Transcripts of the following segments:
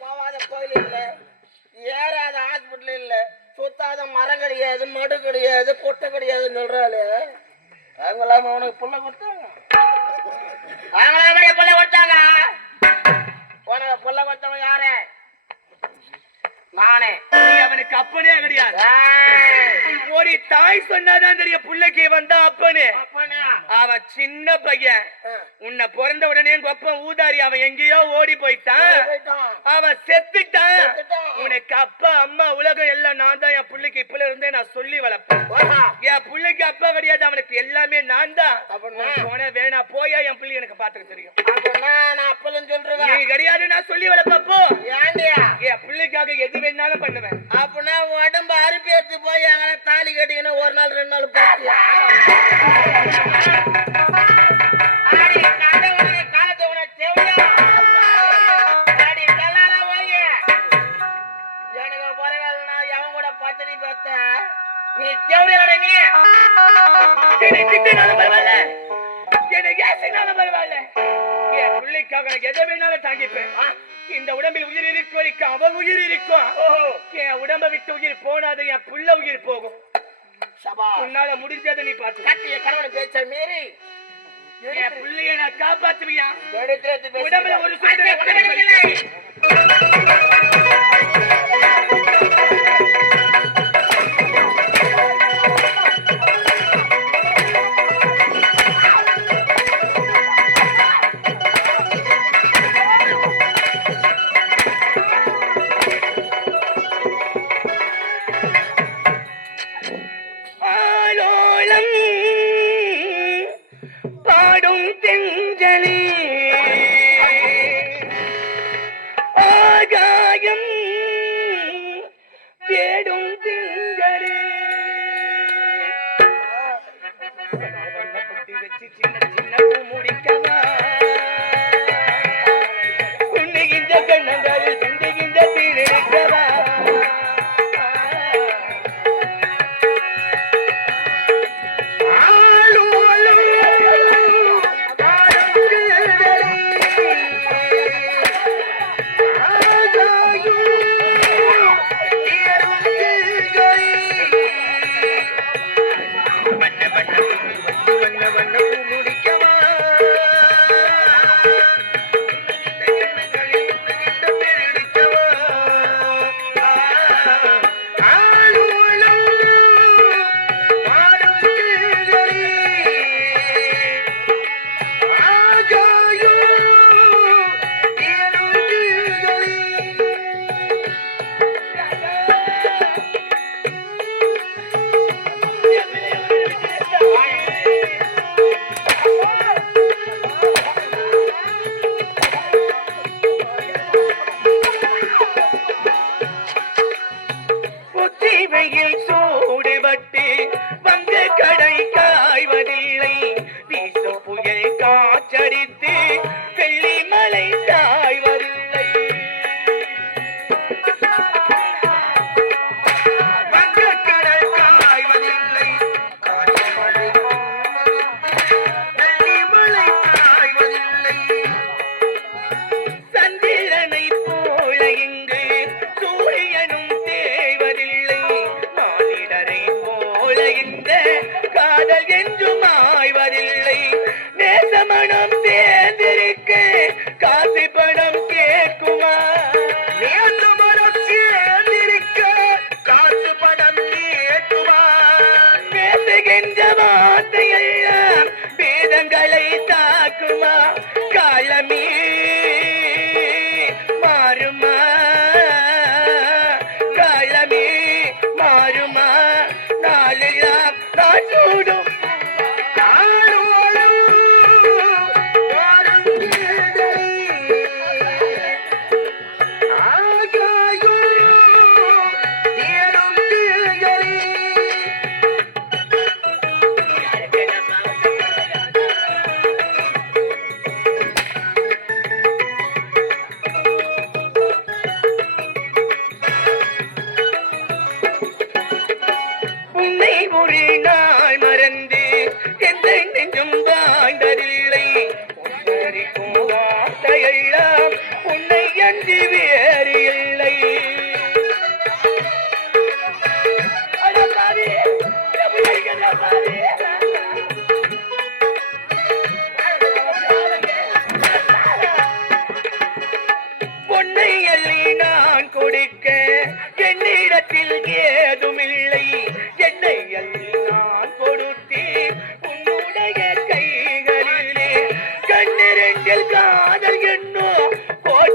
போவாத கோயில் இல்ல, ஏறாத ஹாஸ்பிட்டல் இல்ல, சுத்தாத மரம் கிடையாது, மடு கிடையாது, கொட்டை கிடையாதுன்னு சொல்றாளே. அவங்களாம அவனுக்கு புள்ள கொடுத்தாங்க, அவங்களாம புள்ள கொடுத்தாங்க. உனக்கு புள்ள கொடுத்தவன் யாரு? நானே. அவனுக்கு அப்பனே கிடையாது. ஒரு தாய் சொன்னாதான் தெரியும் புள்ளைக்கு வந்தா அப்பனு. அவன் சின்ன பையன், உன்னை பிறந்த உடனே கொப்பம் ஊதாரி, அவன் எங்கேயோ ஓடி போயிட்டான், அவன் செத்துட்டான். உனக்கு அப்பா அம்மா உலகம் எல்லாம் நான் தான். என் பிள்ளைக்கு இப்பல இருந்தே நான் சொல்லி வளர்ப்பேன். என் பிள்ளைக்கு அப்பா கிடையாது, அவனுக்கு எல்லாமே நான் தான். வேணா போயா, என் பிள்ளை எனக்கு பாத்துக்க தெரியும். நீ கிடையாது, நான் சொல்லி வளர்ப்பப்போ என் பிள்ளைக்காக எது வேணாலும் பண்ணுவேன். அப்படின்னா உடம்பு அரிப்பி எடுத்து போய் அங்கே தாலி கட்டிங்கன்னா ஒரு நாள் 2 நாள் பார்த்தியா? காலத்தை உனக்கு தேவையா? எனக்கு பரவாயில்லனா எவன் கூட பத்திரி பார்த்த நீ தேவையோட நீ திட்டினாலும் பரவாயில்ல, எனக்கு ஏசினாலும் பரவாயில்ல, என் பிள்ளைக்காக எதை வேணாலும் தாங்கிப்பேன். இந்த உடம்பில் உயிர் இருக்கும் வரைக்கும் அவன் உயிர் இருக்கும். என் உடம்பை விட்டு உயிர் போனாத என் புள்ள உயிர் போகும். உன்னால முடிஞ்சதை நீ பார்த்து கட்டிய கணவனை பேச்ச மீறி என் பிள்ளைய நான் காப்பாத்துவியா? உடம்புல ஒரு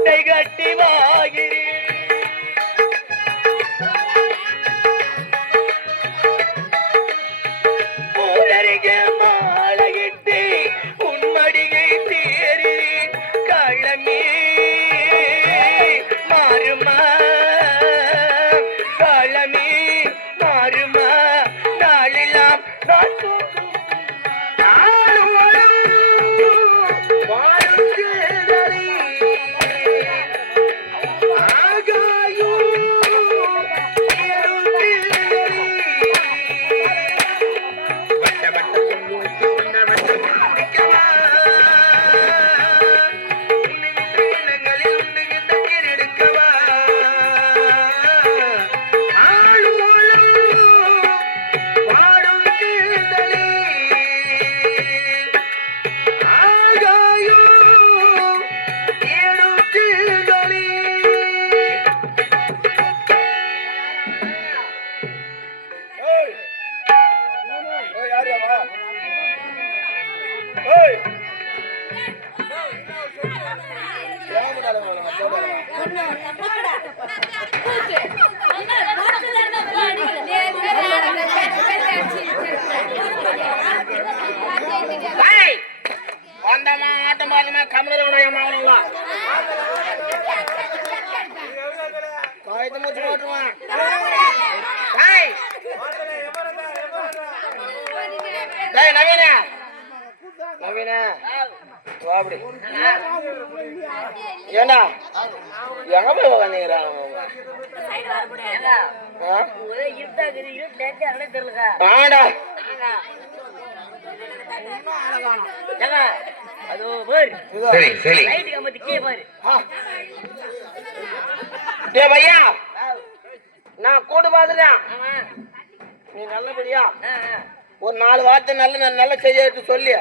மூட்டை கட்டி வாகிறேன் ஊரறிக மாலையிட்டு உன்மடியை தேறேன் களமே மாறுமா களமே மாறுமா நாளெல்லாம் நான் வந்தமா ஆட்டம் பாருமா கமலோடைய மாவனங்களா காயத்தை மூச்சு போட்டுருவான் நவீன நவீன அப்படி ஏண்டா எங்க போய் உக்காந்துக்கிறான் ஆடா சரி சரி பையா நான் கூட்டு பாத்துட்டேன் நீ நல்லபடியா ஒரு 4 வார்த்தை நல்ல நல்ல செய்ய சொல்லி